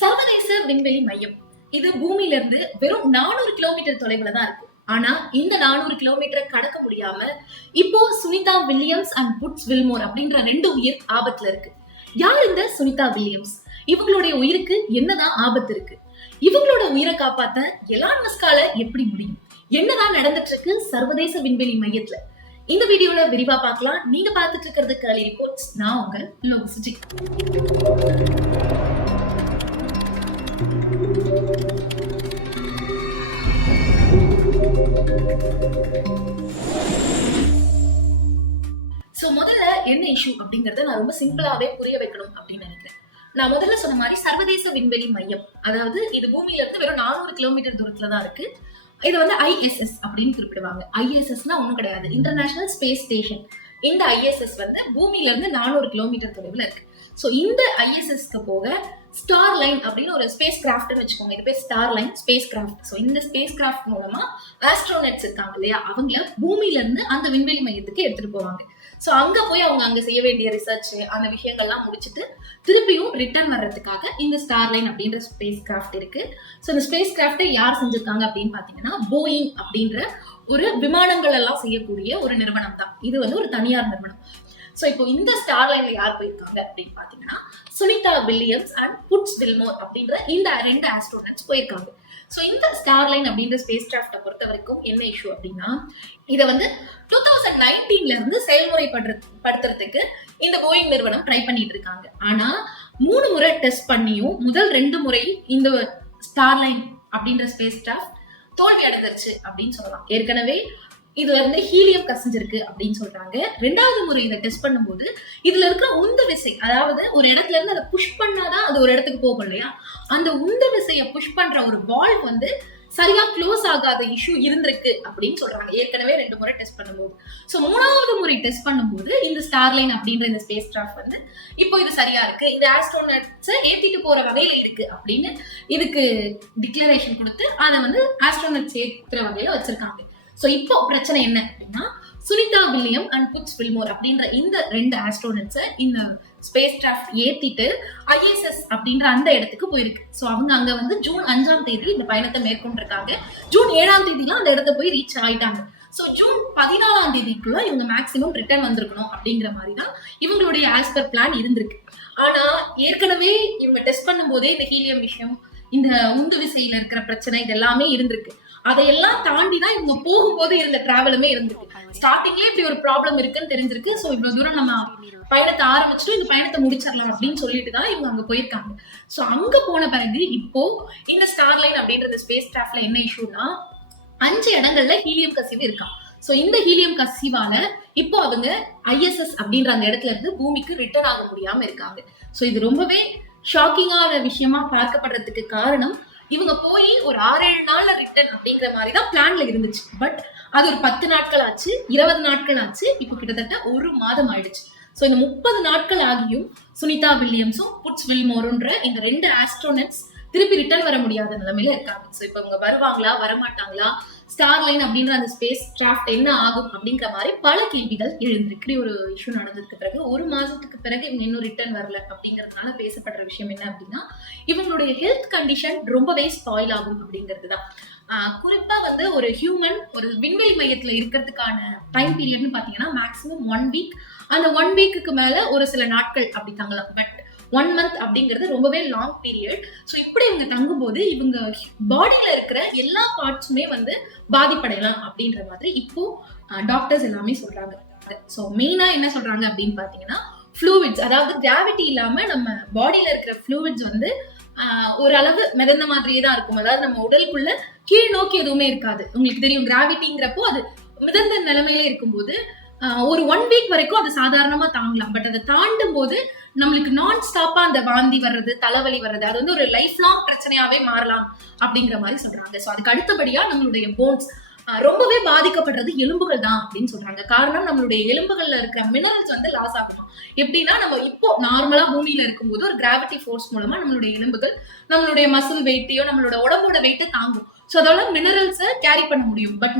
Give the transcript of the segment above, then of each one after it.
சர்வதேச விண்வெளி மையம் இது பூமியில இருந்து வெறும் 400 கிலோமீட்டர் தொலைவுல தான் இருக்கு. ஆனா இந்த 400 கிலோமீட்டரை கடக்க முடியாம இப்போ Sunita Williams and Butch Wilmore அப்படின்ற 2 உயிர் ஆபத்துல இருக்கு. யார் இந்த சுனிதா வில்லியம்ஸ்? இவங்களுடைய உயிருக்கு என்னதான் ஆபத்து இருக்கு? இவங்களோட உயிரை காப்பாத்த எலான் மஸ்கால எப்படி முடியும்? என்னதான் நடந்துட்டு இருக்கு சர்வதேச விண்வெளி மையத்துல? இந்த வீடியோல விரிவா பார்க்கலாம். நீங்க பார்த்துட்டு இருக்கிறது கலி ரிப்போர்ட்ஸ். நான் உங்கள் லோகசுஜி. முதல்ல என்ன இஷ்யூ அப்படிங்கறத நான் ரொம்ப சிம்பிளாவே புரிய வைக்கணும் அப்படின்னு நினைக்கிறேன். நான் முதல்ல சொன்ன மாதிரி சர்வதேச விண்வெளி மையம், அதாவது இது பூமியில இருந்து வெறும் 400 கிலோமீட்டர் தூரத்துல தான் இருக்கு. இது வந்து ISS அப்படின்னு குறிப்பிடுவாங்க. ISSனா ஒண்ணும் கிடையாது, இன்டர்நேஷனல் ஸ்பேஸ் ஸ்டேஷன். இந்த ISS வந்து பூமியில இருந்து 400 கிலோமீட்டர் தொலைவுல இருக்கு. சோ இந்த ISSக்கு போக ஸ்டார் லைன் அப்படின்னு ஒரு ஸ்பேஸ் கிராஃப்ட்னு வச்சுக்கோங்க. இது பேர் star line space craft. So இந்த ஸ்பேஸ் கிராஃப்ட் மூலமா ஆஸ்ட்ரோனட்ஸ் இருக்காங்க இல்லையா, அவங்கள பூமியில இருந்து அந்த விண்வெளி மையத்துக்கு எடுத்துட்டு போவாங்க. ஸோ அங்க போய் அவங்க அங்க செய்ய வேண்டிய ரிசர்ச் அந்த விஷயங்கள்லாம் முடிச்சுட்டு திருப்பியும் ரிட்டர்ன் வர்றதுக்காக இந்த ஸ்டார் லைன் அப்படின்ற ஸ்பேஸ் கிராஃப்ட் இருக்கு. ஸோ இந்த ஸ்பேஸ் கிராஃப்டை யார் செஞ்சிருக்காங்க அப்படின்னு பாத்தீங்கன்னா போயிங் அப்படின்ற ஒரு விமானங்கள் எல்லாம் செய்யக்கூடிய ஒரு நிறுவனம் தான். இது வந்து ஒரு தனியார் நிறுவனம். சோ இப்போ இந்த ஸ்டார் லைன்ல யார் போயிருக்காங்க அப்படின்னு பாத்தீங்கன்னா Sunita Williams and Butch Wilmore அப்படின்ற இந்த 2 ஆஸ்ட்ரோனட்ஸ் போயிருக்காங்க. சோ இந்த ஸ்டார் லைன் அப்படின்ற ஸ்பேஸ் கிராஃப்டை பொறுத்த வரைக்கும் என்ன இஷ்யூ அப்படின்னா, இதை வந்து 2019ல இருந்து செயல்முறைப்படுத்துறதுக்கு இந்த போயிங் நிறுவனம் ட்ரை பண்ணிட்டு இருக்காங்க. ஆனா 3 முறை டெஸ்ட் பண்ணியும் முதல் 2 முறை இந்த ஸ்டார் லைன் அப்படின்ற ஸ்பேஸ் கிராஃப்ட் தோல்வி அடைஞ்சிருச்சு அப்படின்னு சொல்லலாம். ஏற்கனவே இதுல இருந்து ஹீலியம் கசிஞ்சிருக்கு அப்படின்னு சொல்றாங்க. 2வது முறை இதை டெஸ்ட் பண்ணும்போது இதுல இருக்கிற உந்து விசை, அதாவது ஒரு இடத்துல இருந்து அதை புஷ் பண்ணாதான் அது ஒரு இடத்துக்கு போகும் இல்லையா, அந்த உந்து விசையை புஷ் பண்ற ஒரு வால்வ் வந்து சரியா க்ளோஸ் ஆகாத இஷ்யூ இருந்திருக்கு அப்படின்னு சொல்றாங்க. ஏற்கனவே 2 முறை டெஸ்ட் பண்ணும்போது. சோ 3வது முறை டெஸ்ட் பண்ணும்போது இந்த ஸ்டார் லைன் அப்படின்ற இந்த ஸ்பேஸ் கிராஃப்ட் வந்து இப்போ இது சரியா இருக்கு, இது ஆஸ்ட்ரோனட்ஸை ஏத்திட்டு போற வகையில இருக்கு அப்படின்னு இதுக்கு டிக்ளரேஷன் கொடுத்து அதை வந்து ஆஸ்ட்ரோனட்ஸ் ஏத்துற வகையில வச்சிருக்காங்க. சோ இப்போ பிரச்சனை என்ன அப்படின்னா, Sunita William and Butch Wilmore அப்படின்ற இந்த 2 ஆஸ்ட்ரோனட்ஸை இந்த ஸ்பேஸ் கிராஃப்ட் ஏத்திட்டு ISS அப்படின்ற அந்த இடத்துக்கு போயிருக்கு. சோ அவங்க அங்க வந்து ஜூன் 5ஆம் தேதி இந்த பயணத்தை மேற்கொண்டிருக்காங்க. ஜூன் 7ஆம் தேதிலாம் அந்த இடத்த போய் ரீச் ஆயிட்டாங்க. சோ ஜூன் 14ஆம் தேதிக்குள்ள இவங்க மேக்சிமம் ரிட்டர்ன் வந்திருக்கணும் அப்படிங்கிற மாதிரி தான் இவங்களுடைய ஆஸ் பர் பிளான் இருந்திருக்கு. ஆனா ஏற்கனவே இவங்க டெஸ்ட் பண்ணும் போதே இந்த ஹீலியம் விஷயம், இந்த உந்து விசையில இருக்கிற பிரச்சனை இது எல்லாமே இருந்திருக்கு. அதையெல்லாம் தாண்டிதான் இவங்க போகும்போது இருந்த டிராவலுமே இருந்திருக்கு. ஸ்டார்டிங்லேயே இப்படி ஒரு ப்ராப்ளம் இருக்குன்னு தெரிஞ்சிருக்கு. சோ இவ்வளவு தூரம் நம்ம பயணத்தை ஆரம்பிச்சுட்டு இந்த பயணத்தை முடிச்சிடலாம் அப்படின்னு சொல்லிட்டு தான் இவங்க அங்க போயிருக்காங்க. சோ அங்க போன பிறகு இப்போ இந்த ஸ்டார் லைன் அப்படின்ற ஸ்பேஸ் கிராஃப்ட்ல என்ன இஷ்யூனா, 5 இடங்கள்ல ஹீலியம் கசிவு இருக்கான். சோ இந்த ஹீலியம் கசிவால இப்போ அவங்க ISS அப்படின்ற அந்த இடத்துல இருந்து பூமிக்கு ரிட்டர்ன் ஆக முடியாம இருக்காங்க. சோ இது ரொம்பவே ஷாக்கிங்கான விஷயமா பார்க்கப்படுறதுக்கு காரணம், இவங்க போய் ஒரு 6-7 நாள்ல ரிட்டர்ன் அப்படிங்கிற மாதிரிதான் பிளான்ல இருந்துச்சு. பட் அது ஒரு 10 நாட்கள் ஆச்சு, 20 நாட்கள் ஆச்சு, இப்போ கிட்டத்தட்ட 1 மாதம் ஆயிடுச்சு. சோ இந்த 30 நாட்கள் ஆகியும் சுனிதா வில்லியம்ஸும் புட்ஸ் வில்மோர்ன்ற இந்த 2 ஆஸ்ட்ரோனட்ஸ் திருப்பி ரிட்டர்ன் வர முடியாத நிலைமையில இருக்காங்க. சோ இப்ப இவங்க வருவாங்களா வரமாட்டாங்களா, ஸ்டார் லைன் அப்படின்ற அந்த ஸ்பேஸ் கிராஃப்ட் என்ன ஆகும் அப்படிங்கிற மாதிரி பல கேள்விகள் எழுந்திருக்கு. ஒரு இஷ்யூ நடந்ததுக்கு பிறகு 1 மாதத்துக்கு பிறகு இவங்க இன்னும் ரிட்டர்ன் வரல அப்படிங்கறதுனால பேசப்படுற விஷயம் என்ன அப்படின்னா, இவங்களுடைய ஹெல்த் கண்டிஷன் ரொம்பவே ஸ்பாயில் ஆகும் அப்படிங்கிறதுதான். குறிப்பா வந்து ஒரு ஹியூமன் ஒரு விண்வெளி மையத்துல இருக்கிறதுக்கான டைம் பீரியட்னு பாத்தீங்கன்னா மேக்சிமம் 1 வீக். அந்த 1 வீக்குக்கு மேல ஒரு சில நாட்கள் அப்படி தங்கலாம். பட் 1 மந்த் அப்படிங்கிறது ரொம்பவே லாங் பீரியட். ஸோ இப்படி இவங்க தங்கும்போது இவங்க பாடியில இருக்கிற எல்லா பார்ட்ஸுமே வந்து பாதிப்படையலாம் அப்படின்ற மாதிரி இப்போ டாக்டர்ஸ் எல்லாமே சொல்றாங்க. ஸோ மெயினா என்ன சொல்றாங்க அப்படின்னு பாத்தீங்கன்னா, ஃப்ளூவிட்ஸ், அதாவது கிராவிட்டி இல்லாம நம்ம பாடியில இருக்கிற ஃப்ளூவிட்ஸ் வந்து ஒரு அளவு மிதந்த மாதிரியே தான் இருக்கும். அதாவது நம்ம உடலுக்குள்ள கீழ் நோக்கி எதுவுமே இருக்காது. உங்களுக்கு தெரியும் கிராவிட்டிங்கிறப்போ அது மிதந்த நிலைமையில இருக்கும்போது ஒரு 1 வீக் வரைக்கும் அது சாதாரணமா தாங்கலாம். பட் அதை தாண்டும் போது நம்மளுக்கு நான் ஸ்டாப்பா அந்த வாந்தி வர்றது, தலைவலி வர்றது, அது வந்து ஒரு லைஃப் லாங் பிரச்சனையாவே மாறலாம் அப்படிங்கிற மாதிரி சொல்றாங்க. சோ அதுக்கு அடுத்தபடியா நம்மளுடைய போன்ஸ் ரொம்பவே பாதிக்கப்படுறது எலும்புகள் தான் அப்படின்னு சொல்றாங்க. காரணம், நம்மளுடைய எலும்புகள்ல இருக்கிற மினரல்ஸ் வந்து லாஸ் ஆகுமா. எப்படின்னா, நம்ம இப்போ நார்மலா பூமியில இருக்கும்போது ஒரு கிராவிட்டி ஃபோர்ஸ் மூலமா நம்மளுடைய எலும்புகள் நம்மளுடைய மசில் வெயிட்டையோ நம்மளோட உடம்போட வெயிட்டை தாங்கும். சோ அதோட மினரல்ஸை கேரி பண்ண முடியும். பட்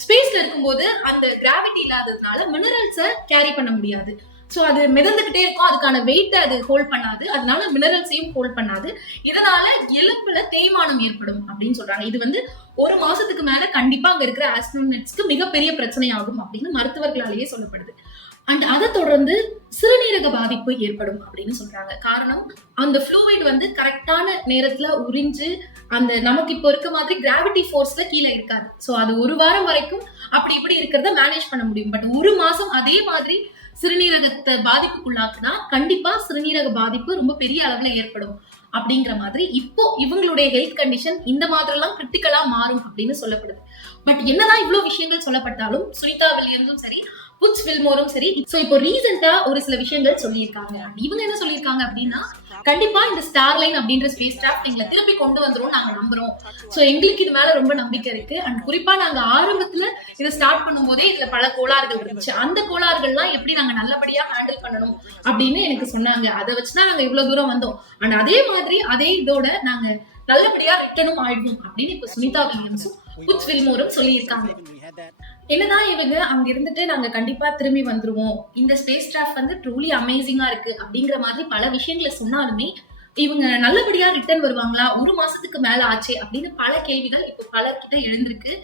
ஸ்பேஸ்ல இருக்கும்போது அந்த கிராவிட்டி இல்லாததுனால மினரல்ஸை கேரி பண்ண முடியாது. ஸோ அது மிதந்துகிட்டே இருக்கும், அதுக்கான வெயிட்டை அது ஹோல்ட் பண்ணாது, அதனால மினரல்ஸையும் ஹோல்ட் பண்ணாது, இதனால எலும்புல தேய்மானம் ஏற்படும் அப்படின்னு சொல்றாங்க. இது வந்து ஒரு மாசத்துக்கு மேல கண்டிப்பா அங்க இருக்கிற ஆஸ்ட்ரோனட்ஸ்க்கு மிகப்பெரிய பிரச்சனை ஆகும் அப்படின்னு மருத்துவர்களாலேயே சொல்லப்படுது. அண்ட் அதை தொடர்ந்து சிறுநீரக பாதிப்பு ஏற்படும் அப்படின்னு சொல்றாங்க. காரணம், அந்த ஃப்ளூயிட் வந்து கரெக்டான நேரத்துல உறிஞ்சு அந்த நமக்கு இப்போ இருக்க மாதிரி கிராவிட்டி ஃபோர்ஸ்ல கீழே இருக்காது. ஸோ அது ஒரு வாரம் வரைக்கும் அப்படி இப்படி இருக்கிறத மேனேஜ் பண்ண முடியும். பட் ஒரு மாசம் அதே மாதிரி சிறுநீரகத்தை பாதிப்புக்குள்ளாக்குனா கண்டிப்பா சிறுநீரக பாதிப்பு ரொம்ப பெரிய அளவுல ஏற்படும் அப்படிங்கிற மாதிரி இப்போ இவங்களுடைய ஹெல்த் கண்டிஷன் இந்த மாதிரி எல்லாம் கிரிட்டிக்கலா மாறும் அப்படின்னு சொல்லப்படுது. பட் என்னதான் இவ்வளவு விஷயங்கள் சொல்லப்பட்டாலும் சுனிதா வில்லியம்ஸும் சரி, புட்ஸ் வில்மோரும் சரி, சோ இப்போ ரீசெண்டா ஒரு சில விஷயங்கள் சொல்லியிருக்காங்க. இவங்க என்ன சொல்லியிருக்காங்க அப்படின்னா, கண்டிப்பா இந்த ஸ்டார்லைன் அப்படின்ற ஸ்பேஸ் கிராஃப்ட் எங்களை திருப்பி கொண்டு வந்துரும் நாங்க நம்புறோம். சோ எங்களுக்கு இது மேல ரொம்ப நம்பிக்கை இருக்கு. அண்ட் குறிப்பா நாங்க ஆரம்பத்துல இதை ஸ்டார்ட் பண்ணும் போதே இதுல பல கோளாறுகள் இருந்துச்சு. அந்த கோளாறுகள்லாம் எப்படி நாங்க நல்லபடியா ஹேண்டில் பண்ணணும் அப்படின்னு எனக்கு சொன்னாங்க. அதை வச்சுதான் நாங்க இவ்வளவு தூரம் வந்தோம். அண்ட் அதே மாதிரி அதே இதோட நாங்க நல்லபடியா ரிட்டனும் ஆயிடுவோம் அப்படின்னு இப்ப சுனிதா வில்லியம்ஸும் புட்ஸ் வில்மோரும் சொல்லியிருக்காங்க. என்னதான் இவங்க அங்க இருந்துட்டு நாங்க கண்டிப்பா திரும்பி வந்துருவோம், இந்த ஸ்பேஸ் கிராஃப்ட் வந்து ட்ரூலி அமேசிங்கா இருக்கு அப்படிங்கிற மாதிரி பல விஷயங்களை சொன்னாலுமே இவங்க நல்லபடியா ரிட்டர்ன் வருவாங்களா, ஒரு மாசத்துக்கு மேல ஆச்சு அப்படின்னு பல கேள்விகள் இப்ப பலர்கிட்ட எழுந்திருக்கு.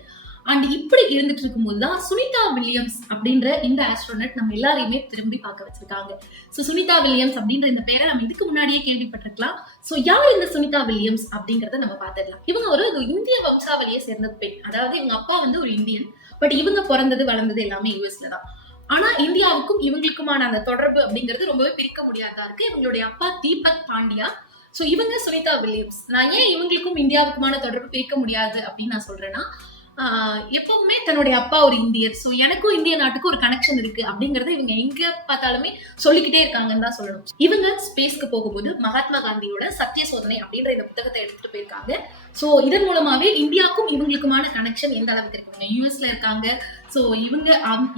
அண்ட் இப்படி இருந்துட்டு இருக்கும் போதுதான் சுனிதா வில்லியம்ஸ் அப்படின்ற இந்த ஆஸ்ட்ரோனட் நம்ம எல்லாரையுமே திரும்பி பார்க்க வச்சிருக்காங்க. சோ சுனிதா வில்லியம்ஸ் அப்படின்ற இந்த பேரை நம்ம இதுக்கு முன்னாடியே கேள்விப்பட்டிருக்கலாம். சோ யார் இந்த சுனிதா வில்லியம்ஸ் அப்படிங்கறத நம்ம பார்த்துடலாம். இவங்க ஒரு இந்திய வம்சாவளியை சேர்ந்த பெண். அதாவது இவங்க அப்பா வந்து ஒரு இந்தியன், பட் இவங்க பிறந்தது வளர்ந்தது எல்லாமே யூஎஸ்ல தான். ஆனா இந்தியாவுக்கும் இவங்களுக்குமான அந்த தொடர்பு அப்படிங்கிறது ரொம்பவே பிரிக்க முடியாதா இருக்கு. இவங்களுடைய அப்பா தீபக் பாண்டியா. சோ இவங்க சுனிதா வில்லியம்ஸ். நான் ஏன் இவங்களுக்கும் இந்தியாவுக்குமான தொடர்பு பிரிக்க முடியாது அப்படின்னு நான் சொல்றேன்னா, எப்பவுமே தன்னுடைய அப்பா ஒரு இந்தியர், சோ எனக்கும் இந்திய நாட்டுக்கும் ஒரு கனெக்ஷன் இருக்கு அப்படிங்கறத இவங்க எங்க பார்த்தாலுமே சொல்லிக்கிட்டே இருக்காங்கன்னு தான் சொல்லணும். இவங்க ஸ்பேஸ்க்கு போகும்போது மகாத்மா காந்தியோட சத்திய சோதனை அப்படின்ற இந்த புத்தகத்தை எடுத்துட்டு போயிருக்காங்க. சோ இதன் மூலமாவே இந்தியாவுக்கும் இவங்களுக்குமான கனெக்ஷன் எந்த அளவுக்கு இருக்கு. யூஎஸ்ல இருக்காங்க. சோ இவங்க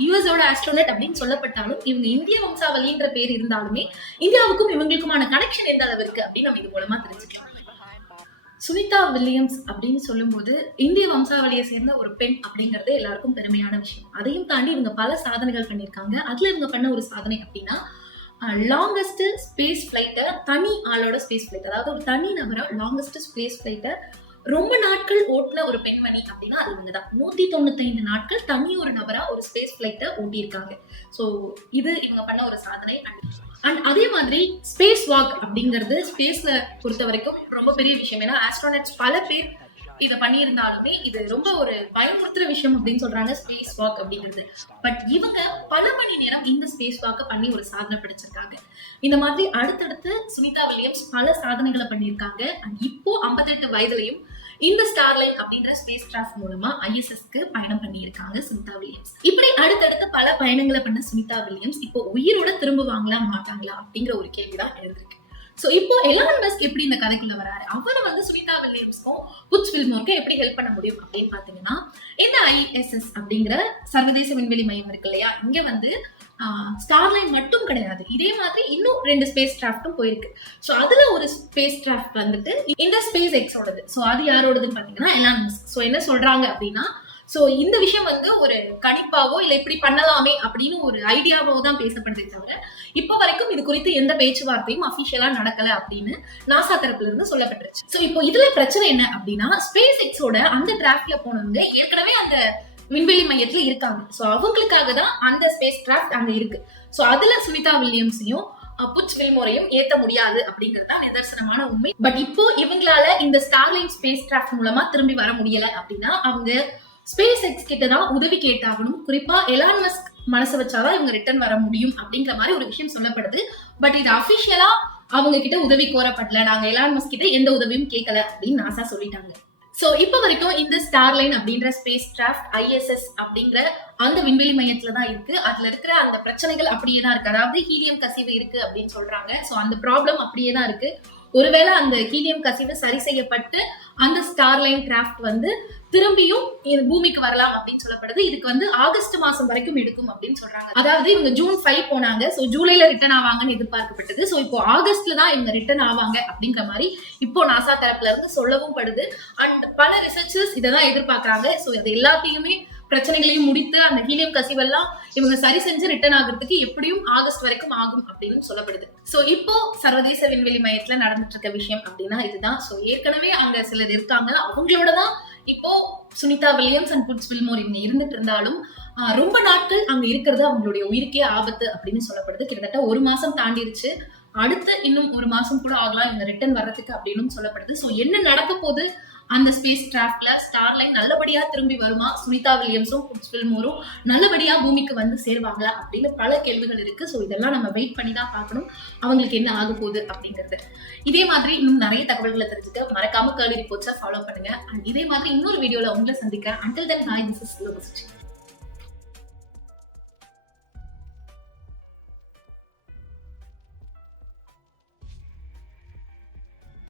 யூஎஸோட ஆஸ்ட்ரோனட் அப்படின்னு சொல்லப்பட்டாலும் இவங்க இந்திய வம்சாவளின்ற பேர் இருந்தாலுமே இந்தியாவுக்கும் இவங்களுக்குமான கனெக்ஷன் எந்த அளவு இருக்கு அப்படின்னு நம்ம இது மூலமா தெரிஞ்சுக்கலாம். சுனிதா வில்லியம்ஸ் அப்படின்னு சொல்லும் போது இந்திய வம்சாவளியை சேர்ந்த ஒரு பெண் அப்படிங்கிறது எல்லாருக்கும் பெருமையான விஷயம். அதையும் தாண்டி இவங்க பல சாதனைகள் பண்ணியிருக்காங்க. அதுல இவங்க பண்ண ஒரு சாதனை அப்படின்னா, லாங்கஸ்ட் ஸ்பேஸ் பிளைட்டை தனி ஆளோட ஸ்பேஸ் பிளைட், அதாவது ஒரு தனி நபரா லாங்கஸ்ட் ஸ்பேஸ் பிளைட்டை ரொம்ப நாட்கள் ஓட்டின ஒரு பெண்மணி அப்படின்னா அது இவங்கதான். 195 நாட்கள் தனி ஒரு நபரா ஒரு ஸ்பேஸ் பிளைட்டை ஓட்டியிருக்காங்க. ஸோ இது இவங்க பண்ண ஒரு சாதனை. அண்ட் அதே மாதிரி ஸ்பேஸ் வாக் அப்படிங்கிறது ஸ்பேஸ்ல பொறுத்த வரைக்கும் ரொம்ப பெரிய விஷயம். ஏன்னா ஆஸ்ட்ரோனட்ஸ் பல பேர் இதை பண்ணியிருந்தாலுமே இது ரொம்ப ஒரு பயமுறுத்துற விஷயம் அப்படின்னு சொல்றாங்க ஸ்பேஸ் வாக் அப்படிங்கிறது. பட் இவங்க பல மணி நேரம் இந்த ஸ்பேஸ் வாக்க பண்ணி ஒரு சாதனை படைச்சிருக்காங்க. இந்த மாதிரி அடுத்தடுத்து சுனிதா வில்லியம்ஸ் பல சாதனைகளை பண்ணியிருக்காங்க. அண்ட் இப்போ 58 வயதுலையும் இந்த ஸ்டார்லைன் அப்படின்ற ஸ்பேஸ் கிராஃப்ட் மூலமா ஐஎஸ்எஸ்க்கு பயணம் பண்ணியிருக்காங்க சுனிதா வில்லியம்ஸ். இப்படி அடுத்தடுத்து பல பயணங்களை பண்ண சுனிதா வில்லியம்ஸ் இப்போ உயிரோட திரும்புவாங்களா மாட்டாங்களா அப்படிங்கிற ஒரு கேள்விதான் எழுந்திருக்கு. சோ இப்போ எலான் மஸ்க் எப்படி இந்த கதைக்குள்ள வராரு, அவரை வந்து சுனிதா வில்லியம்ஸ்க்கும் புட்ஸ் வில்மோருக்கும் எப்படி ஹெல்ப் பண்ண முடியும் அப்படின்னு பாத்தீங்கன்னா, இந்த ஐஎஸ்எஸ் அப்படிங்கிற சர்வதேச விண்வெளி மையம் இருக்கு இல்லையா, இங்க வந்து ஸ்டார்லைன் மட்டும் கிடையாது, இதே மாதிரி இன்னும் 2 ஸ்பேஸ் கிராஃப்டும் போயிருக்கு. சோ அதுல ஒரு ஸ்பேஸ் கிராஃப்ட் வந்துட்டு இந்த ஸ்பேஸ் எக்ஸோடது. சோ அது யாரோடதுன்னு பாத்தீங்கன்னா எலான் மஸ்க். சோ என்ன சொல்றாங்க அப்படின்னா, சோ இந்த விஷயம் வந்து ஒரு கணிப்பாவோ இல்ல இப்படி பண்ணலாமே அப்படின்னு ஒரு ஐடியாவோ தான் பேசப்படுதே தவிர இப்ப வரைக்கும் இது குறித்து எந்த பேச்சுவார்த்தையும் அபிஷியலா நடக்கல அப்படின்னு நாசா தரப்புல இருந்து சொல்லப்பட்டுருச்சு. சோ இப்போ இதுல பிரச்சனை என்ன அப்படின்னா, ஸ்பேஸ் எக்ஸோட அந்த டிராஃப்ட்ல போனவங்க ஏற்கனவே அந்த விண்வெளி மையத்துல இருக்காங்க. சோ அவங்களுக்காக தான் அந்த ஸ்பேஸ் கிராஃப்ட் அங்க இருக்கு. சோ அதுல சுனிதா வில்லியம்ஸையும் புட்ஸ் வில்மோரையும் ஏத்த முடியாது அப்படிங்கறதா நிதர்சனமான உண்மை. பட் இப்போ இவங்களால இந்த ஸ்டார்லைன் ஸ்பேஸ் கிராஃப்ட் மூலமா திரும்பி வர முடியல அப்படின்னா அவங்க ஸ்பேஸ் எக்ஸ் கிட்ட தான் உதவி கேட்டாகணும். குறிப்பா எலான் மஸ்க் மனசு வச்சாதான் இவங்க ரிட்டர்ன் வர முடியும் அப்படிங்கிற மாதிரி ஒரு விஷயம் சொல்லப்படுது. பட் இது அபிஷியலா அவங்க கிட்ட உதவி கோரப்படல, நாங்க எலான் மஸ்க் கிட்ட எந்த உதவியும் கேட்கல அப்படின்னு நாசா சொல்லிட்டாங்க. சோ இப்ப வரைக்கும் இந்த ஸ்டார்லைன் அப்படின்ற ஸ்பேஸ் கிராஃப்ட் ஐஎஸ்எஸ் அப்படிங்கிற அந்த விண்வெளி மையத்துலதான் இருக்கு. அதுல இருக்கிற அந்த பிரச்சனைகள் அப்படியே தான் இருக்கு. அதாவது ஹீலியம் கசிவு இருக்கு அப்படின்னு சொல்றாங்க. சோ அந்த ப்ராப்ளம் அப்படியே தான் இருக்கு. ஒருவேளை அந்த ஹீலியம் கசிவு சரி செய்யப்பட்டு அந்த ஸ்டார்லைன் கிராஃப்ட் வந்து திரும்பியும் பூமிக்கு வரலாம் அப்படின்னு சொல்லப்படுது. இதுக்கு வந்து ஆகஸ்ட் மாசம் வரைக்கும் எடுக்கும் அப்படின்னு சொல்றாங்க. அதாவது இவங்க ஜூன் 5 போனாங்க. சோ ஜூலைல ரிட்டர்ன் ஆவாங்கன்னு எதிர்பார்க்கப்பட்டது. சோ இப்போ ஆகஸ்ட்ல தான் இவங்க ரிட்டர்ன் ஆவாங்க அப்படிங்கிற மாதிரி இப்போ நாசா தரப்புல இருந்து சொல்லவும் படுது. அண்ட் பல ரிசர்ச்சர்ஸ் இதான் எதிர்பார்க்கறாங்க. சோ அது எல்லாத்தையுமே பிரச்சனைகளையும் முடித்து அந்த ஹீலியம் கசிவெல்லாம் இவங்க சரி செஞ்சு ரிட்டர்ன் ஆகுறதுக்கு எப்படியும் ஆகஸ்ட் வரைக்கும் ஆகும் அப்படின்னு சொல்லப்படுது. சோ இப்போ சர்வதேச விண்வெளி மையத்துல நடந்துட்டு இருக்க விஷயம் அப்படின்னா இதுதான். சோ ஏற்கனவே அங்க சிலர் இருக்காங்க, அவங்களோடதான் இப்போ Sunita Williams and Butch Wilmore இவங்க இருந்துட்டு இருந்தாலும் ரொம்ப நாட்கள் அங்க இருக்கிறது அவங்களுடைய உயிருக்கே ஆபத்து அப்படின்னு சொல்லப்படுது. கிட்டத்தட்ட 1 மாசம் தாண்டிருச்சு, அடுத்து இன்னும் 1 மாசம் கூட ஆகலாம் இவங்க ரிட்டர்ன் வர்றதுக்கு அப்படின்னு சொல்லப்படுது. சோ என்ன நடக்க போகுது அந்த ஸ்பேஸ் கிராஃப்ட்ல, ஸ்டார்லைன் நல்லபடியா திரும்பி வருமா, சுனிதா வில்லியம்ஸும் புட்ஸ் வில்மோரும் நல்லபடியா பூமிக்கு வந்து சேருவாங்களா அப்படின்னு பல கேள்விகள் இருக்கு. சோ இதெல்லாம் நம்ம வெயிட் பண்ணி தான் பார்க்கணும் அவங்களுக்கு என்ன ஆக போகுது அப்படிங்கிறது. இதே மாதிரி இன்னும் நிறைய தகவல்களை தெரிஞ்சுக்க மறக்காம கர்லி ரிப்போர்ட்ஸை ஃபாலோ பண்ணுங்க. அண்ட் இதே மாதிரி இன்னொரு வீடியோல உங்களை சந்திக்கிறேன். Until then, hi, this is Lobaschi.